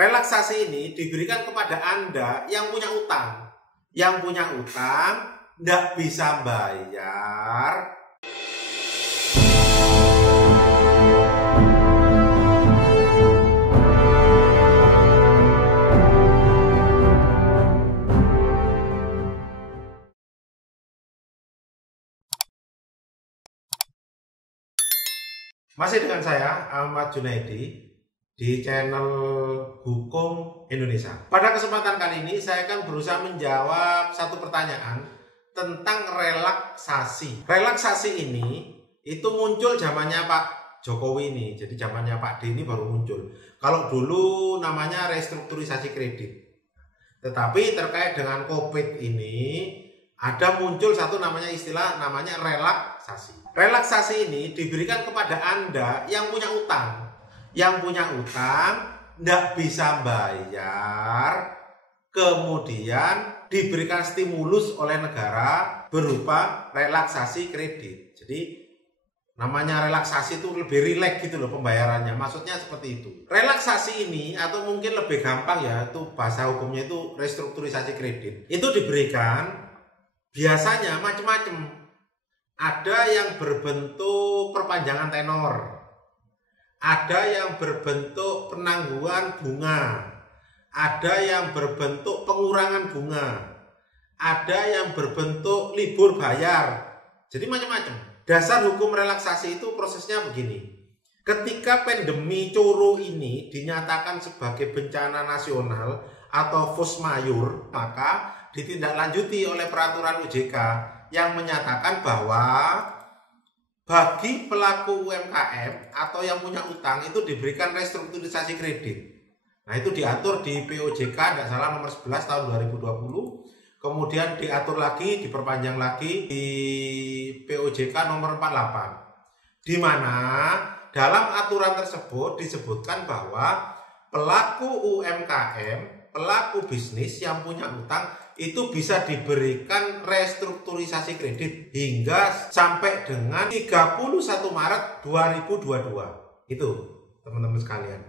Relaksasi ini diberikan kepada Anda yang punya utang. Yang punya utang nggak bisa bayar. Masih dengan saya, Ahmad Junaidi, di channel Hukum Indonesia. Pada kesempatan kali ini, saya akan berusaha menjawab satu pertanyaan tentang relaksasi. Relaksasi ini, itu muncul zamannya Pak Jokowi ini. Jadi zamannya Pak D ini baru muncul. Kalau dulu namanya restrukturisasi kredit. Tetapi terkait dengan COVID ini, ada muncul satu namanya istilah namanya relaksasi. Relaksasi ini diberikan kepada Anda yang punya utang. Yang punya utang nggak bisa bayar, kemudian diberikan stimulus oleh negara berupa relaksasi kredit. Jadi namanya relaksasi itu lebih rileks gitu loh pembayarannya, maksudnya seperti itu. Relaksasi ini atau mungkin lebih gampang ya, itu bahasa hukumnya itu restrukturisasi kredit. Itu diberikan biasanya macam-macam. Ada yang berbentuk perpanjangan tenor. Ada yang berbentuk penangguhan bunga, ada yang berbentuk pengurangan bunga, ada yang berbentuk libur bayar. Jadi macam-macam. Dasar hukum relaksasi itu prosesnya begini. Ketika pandemi coro ini dinyatakan sebagai bencana nasional atau force majeure, maka ditindaklanjuti oleh peraturan OJK yang menyatakan bahwa bagi pelaku UMKM atau yang punya utang itu diberikan restrukturisasi kredit. Nah itu diatur di POJK, tidak salah nomor 11 tahun 2020. Kemudian diatur lagi, diperpanjang lagi di POJK nomor 48. Di mana dalam aturan tersebut disebutkan bahwa pelaku UMKM, pelaku bisnis yang punya utang itu bisa diberikan restrukturisasi kredit hingga sampai dengan 31 Maret 2022. Itu teman-teman sekalian.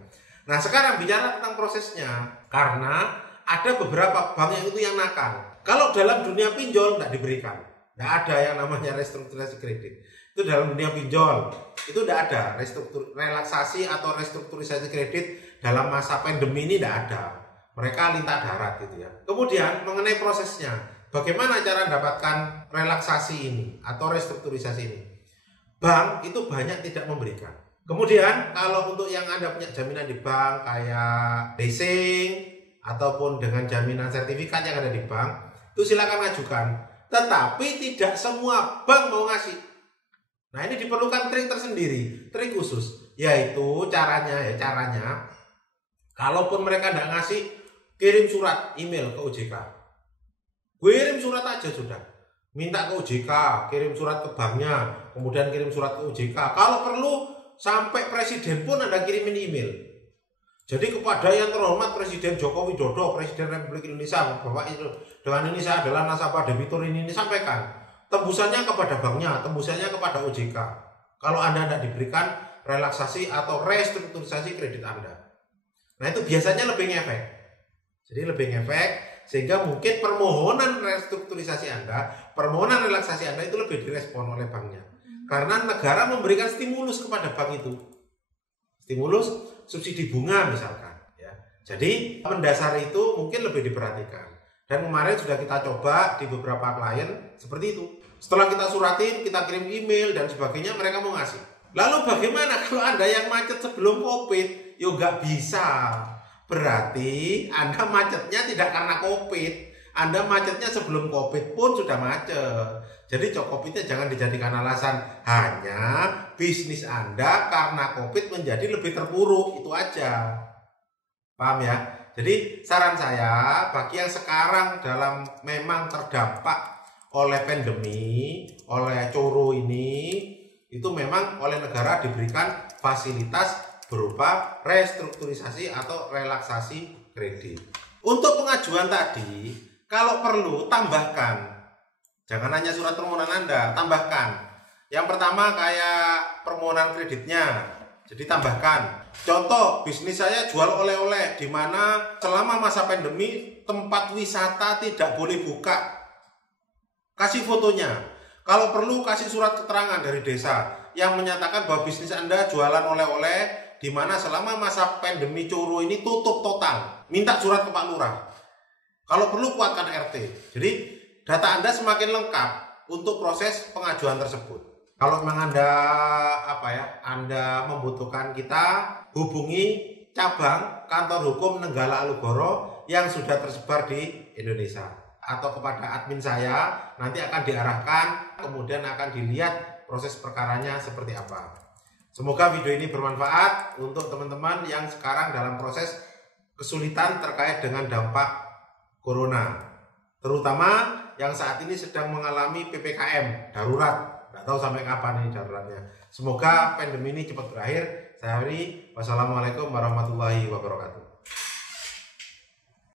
Nah sekarang bicara tentang prosesnya, karena ada beberapa bank yang itu yang nakal. Kalau dalam dunia pinjol tidak diberikan, tidak ada yang namanya restrukturisasi kredit. Itu dalam dunia pinjol itu tidak ada relaksasi atau restrukturisasi kredit dalam masa pandemi ini, tidak ada. Mereka lintah darat gitu ya. Kemudian mengenai prosesnya, bagaimana cara mendapatkan relaksasi ini atau restrukturisasi ini? Bank itu banyak tidak memberikan. Kemudian kalau untuk yang Anda punya jaminan di bank kayak leasing ataupun dengan jaminan sertifikat yang ada di bank, itu silakan ajukan. Tetapi tidak semua bank mau ngasih. Nah ini diperlukan trik tersendiri, trik khusus, yaitu caranya kalaupun mereka tidak ngasih, kirim surat email ke OJK. Kirim surat aja sudah. Minta ke OJK, kirim surat ke banknya, kemudian kirim surat ke OJK. Kalau perlu sampai presiden pun Anda kirimin email. Jadi kepada yang terhormat Presiden Joko Widodo, Presiden Republik Indonesia, Bapak itu dengan ini saya adalah nasabah debitur ini sampaikan. Tembusannya kepada banknya, tembusannya kepada OJK. Kalau Anda tidak diberikan relaksasi atau restrukturisasi kredit Anda. Nah itu biasanya lebih ngefek. Jadi lebih ngefek sehingga mungkin permohonan restrukturisasi Anda, permohonan relaksasi Anda itu lebih direspon oleh banknya. Karena negara memberikan stimulus kepada bank itu. Stimulus subsidi bunga misalkan ya. Jadi mendasar itu mungkin lebih diperhatikan. Dan kemarin sudah kita coba di beberapa klien seperti itu. Setelah kita suratin, kita kirim email dan sebagainya, mereka mau ngasih. Lalu bagaimana kalau Anda yang macet sebelum COVID? Yo nggak bisa. Berarti Anda macetnya tidak karena COVID. Anda macetnya sebelum COVID pun sudah macet. Jadi COVID-nya jangan dijadikan alasan. Hanya bisnis Anda karena COVID menjadi lebih terpuruk. Itu aja. Paham ya? Jadi saran saya bagi yang sekarang dalam memang terdampak oleh pandemi, oleh coro ini, itu memang oleh negara diberikan fasilitas berupa restrukturisasi atau relaksasi kredit. Untuk pengajuan tadi, kalau perlu tambahkan. Jangan hanya surat permohonan Anda, tambahkan. Yang pertama kayak permohonan kreditnya. Jadi tambahkan, contoh bisnis saya jual oleh-oleh, di mana selama masa pandemi tempat wisata tidak boleh buka. Kasih fotonya. Kalau perlu kasih surat keterangan dari desa yang menyatakan bahwa bisnis Anda jualan oleh-oleh, di mana selama masa pandemi Coro ini tutup total. Minta surat ke Pak Lurah. Kalau perlu kuatkan RT. Jadi data Anda semakin lengkap untuk proses pengajuan tersebut. Kalau memang Anda membutuhkan kita, hubungi cabang kantor hukum Nenggala Alugoro yang sudah tersebar di Indonesia. Atau kepada admin saya, nanti akan diarahkan, kemudian akan dilihat proses perkaranya seperti apa. Semoga video ini bermanfaat untuk teman-teman yang sekarang dalam proses kesulitan terkait dengan dampak Corona. Terutama yang saat ini sedang mengalami PPKM darurat. Nggak tahu sampai kapan ini daruratnya. Semoga pandemi ini cepat berakhir. Saya Hari, wassalamualaikum warahmatullahi wabarakatuh.